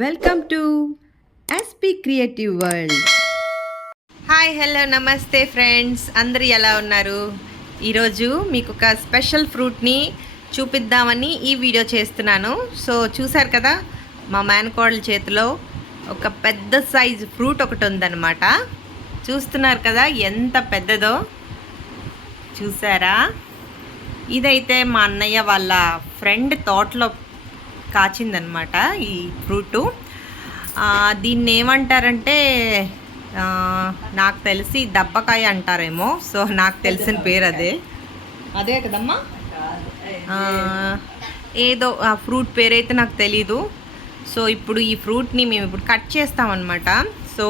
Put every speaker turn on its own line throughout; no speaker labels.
Welcome to SP creative world hi hello నమస్తే friends అందరు ఎలా ఉన్నారు? ఈరోజు మీకు ఒక స్పెషల్ ఫ్రూట్ని చూపిద్దామని ఈ వీడియో చేస్తున్నాను. సో చూసారు కదా మా మేనకోడల చేతిలో ఒక పెద్ద సైజు ఫ్రూట్ ఒకటి ఉందన్నమాట. చూస్తున్నారు కదా ఎంత పెద్దదో. చూసారా ఇదైతే మా అన్నయ్య వాళ్ళ ఫ్రెండ్ తోటలో కాచిందనమాట ఈ ఫ్రూటు. దీన్ని ఏమంటారంటే నాకు తెలిసి దబ్బకాయ అంటారేమో. సో నాకు తెలిసిన పేరు అదే. అదే కదమ్మా? ఏదో ఆ ఫ్రూట్ పేరైతే నాకు తెలీదు. సో ఇప్పుడు ఈ ఫ్రూట్ని మేము ఇప్పుడు కట్ చేస్తామన్నమాట సో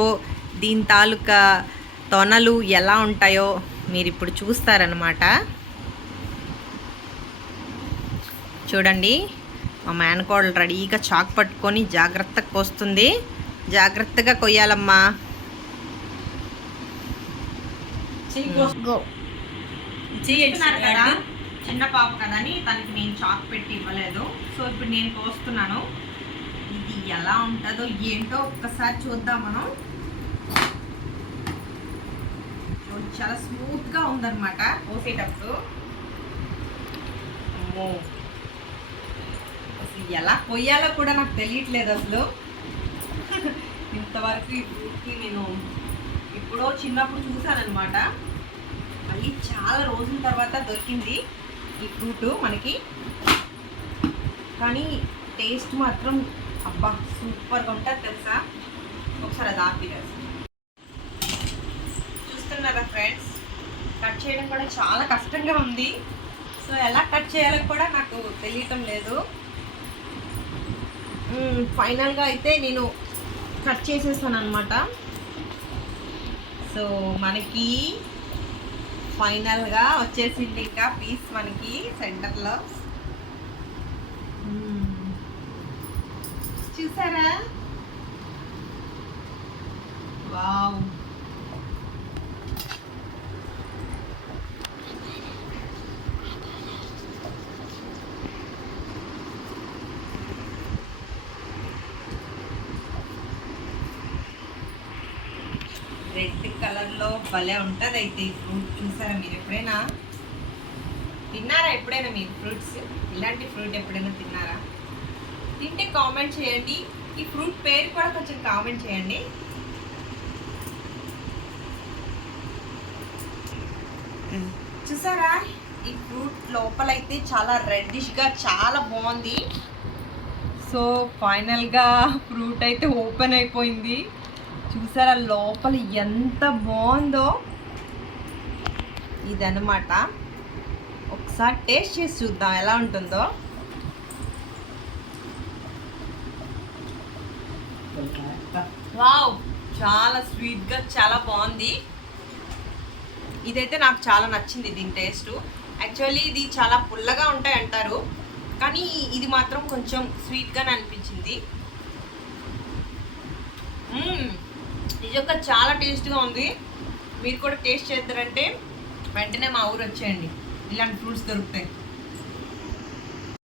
దీని తాలూకా తొనలు ఎలా ఉంటాయో మీరు ఇప్పుడు చూస్తారనమాట. చూడండి. మా మేనకోడలు రెడీగా చాక్ పట్టుకొని జాగ్రత్తగా కోస్తుంది జాగ్రత్తగా కొయ్యాలమ్మా. చిన్న పాప కదా అని తనకి నేను చాక్ పెట్టి ఇవ్వలేదు. సో ఇప్పుడు నేను కోస్తున్నాను. ఇది ఎలా ఉంటుందో ఏంటో ఒక్కసారి చూద్దాం మనం. చాలా స్మూత్గా ఉందన్నమాట. కోసేటప్పుడు. అమ్మో. అసలు ఎలా కొయ్యాలో కూడా నాకు తెలియట్లేదు అసలు. ఇంతవరకు ఈ ఫ్రూట్కి నేను ఎప్పుడో చిన్నప్పుడు చూసానమాట మళ్ళీ చాలా రోజుల తర్వాత దొరికింది ఈ ఫ్రూట్ మనకి. కానీ టేస్ట్ మాత్రం అబ్బా సూపర్గా ఉంటుంది తెలుసా? ఒకసారి అది ఆపి చూస్తున్నారా ఫ్రెండ్స్? కట్ చేయడం కూడా చాలా కష్టంగా ఉంది. సో ఎలా కట్ చేయాలో కూడా నాకు తెలియటం లేదు. ఫైనల్గా అయితే నేను కట్ చేసేసాను అనమాట సో మనకి ఫైనల్గా వచ్చేసింది ఇంకా పీస్ మనకి సెంటర్లో చూసారా? వావ్. రెడ్ కలర్లో భలే ఉంటుంది అయితే ఈ ఫ్రూట్. చూసారా మీరు ఎప్పుడైనా? తిన్నారా ఎప్పుడైనా మీరు ఫ్రూట్స్? ఇలాంటి ఫ్రూట్ ఎప్పుడైనా తిన్నారా? తింటే కామెంట్ చేయండి. ఈ ఫ్రూట్ పేరు కూడా కొంచెం కామెంట్ చేయండి. చూసారా? ఈ ఫ్రూట్ లోపలైతే చాలా రెడ్డిష్గా చాలా బాగుంది. సో ఫైనల్గా ఫ్రూట్ అయితే ఓపెన్ అయిపోయింది. చూసారా లోపల ఎంత బాగుందో? ఇదనమాట ఒకసారి టేస్ట్ చేసి చూద్దాం ఎలా ఉంటుందో. వావ్ చాలా స్వీట్గా చాలా బాగుంది. ఇదైతే నాకు చాలా నచ్చింది దీని టేస్ట్. యాక్చువల్లీ ఇది చాలా పుల్లగా ఉంటాయి అంటారు. కానీ ఇది మాత్రం కొంచెం స్వీట్గానే అనిపించింది. నిజంగా చాలా టేస్ట్గా ఉంది. మీరు కూడా టేస్ట్ చేస్తారంటే వెంటనే మా ఊరు వచ్చేయండి. ఇలాంటి ఫ్రూట్స్ దొరుకుతాయి.